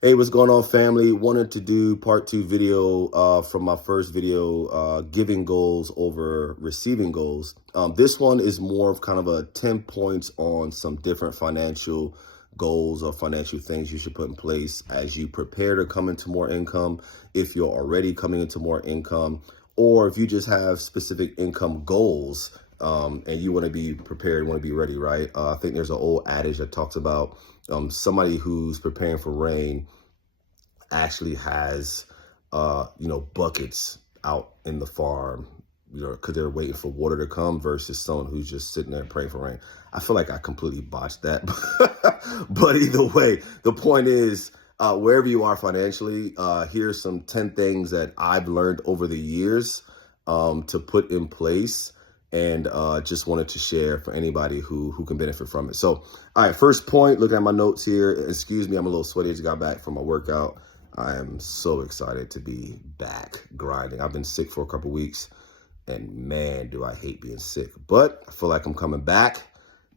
Hey, what's going on, family? Wanted to do part two video from my first video, giving goals over receiving goals. This one is more of kind of a 10 points on some different financial goals or financial things you should put in place as you prepare to come into more income, if you're already coming into more income, or if you just have specific income goals and you want to be prepared, want to be ready, right? I think there's an old adage that talks about somebody who's preparing for rain actually has, buckets out in the farm, because they're waiting for water to come versus someone who's just sitting there praying for rain. I feel like I completely botched that. But either way, the point is, wherever you are financially, here's some 10 things that I've learned over the years to put in place, and just wanted to share for anybody who can benefit from it. So, all right, first point, looking at my notes here, excuse me, I'm a little sweaty. I just got back from my workout. I am so excited to be back grinding. I've been sick for a couple weeks, and man, do I hate being sick. But I feel like I'm coming back,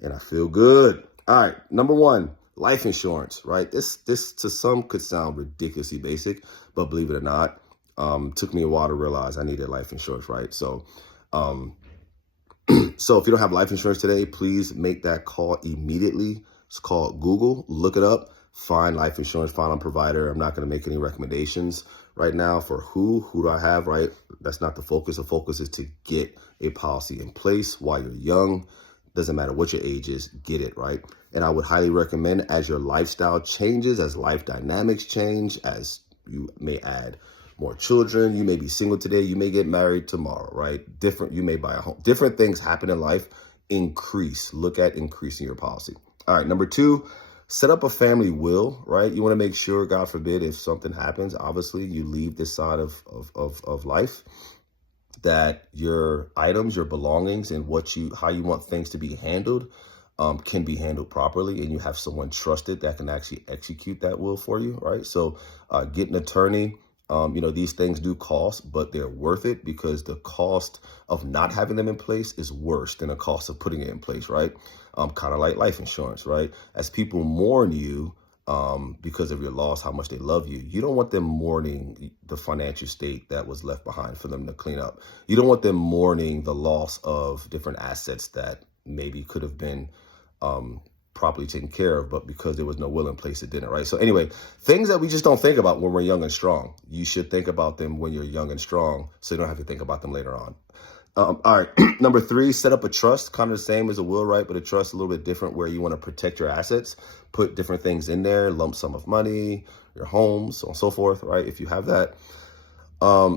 and I feel good. All right, number one, life insurance, right? This to some could sound ridiculously basic, but believe it or not, took me a while to realize I needed life insurance, right? So, so if you don't have life insurance today, please make that call immediately. It's called Google, look it up, find life insurance, find a provider. I'm not going to make any recommendations right now for who do I have, right? That's not the focus. The focus is to get a policy in place while you're young. Doesn't matter what your age is, get it, right? And I would highly recommend, as your lifestyle changes, as life dynamics change, as you may add more children, you may be single today, you may get married tomorrow, right? You may buy a home. Different things happen in life. Look at increasing your policy. All right, number two, set up a family will, right? You want to make sure, God forbid, if something happens, obviously you leave this side of life, that your items, your belongings, and how you want things to be handled can be handled properly, and you have someone trusted that can actually execute that will for you, right? So get an attorney. These things do cost, but they're worth it, because the cost of not having them in place is worse than the cost of putting it in place, right? Kind of like life insurance, right? As people mourn you because of your loss, how much they love you, you don't want them mourning the financial state that was left behind for them to clean up. You don't want them mourning the loss of different assets that maybe could have been properly taken care of, but because there was no will in place, it didn't, right? So anyway, things that we just don't think about when we're young and strong. You should think about them when you're young and strong, so you don't have to think about them later on. All right, number three, set up a trust, kind of the same as a will, right? But a trust a little bit different, where you want to protect your assets, put different things in there, lump sum of money, your home, so on and so forth, right? If you have that.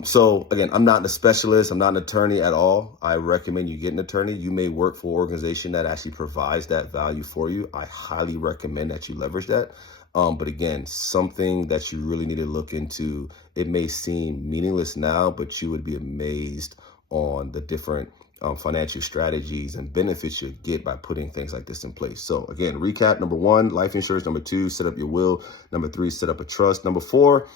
So again, I'm not a specialist. I'm not an attorney at all. I recommend you get an attorney. You may work for an organization that actually provides that value for you. I highly recommend that you leverage that. But again, something that you really need to look into. It may seem meaningless now, but you would be amazed on the different financial strategies and benefits you get by putting things like this in place. So again, recap: number one, life insurance; number two, set up your will; number three, set up a trust; number four,